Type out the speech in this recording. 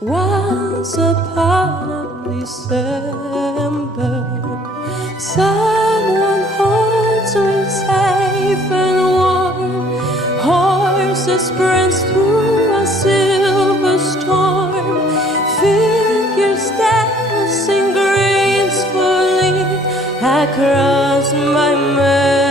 Once upon a December, someone holds me safe and warm. Horses prance through a silver storm, figures dancing gracefully across my memory.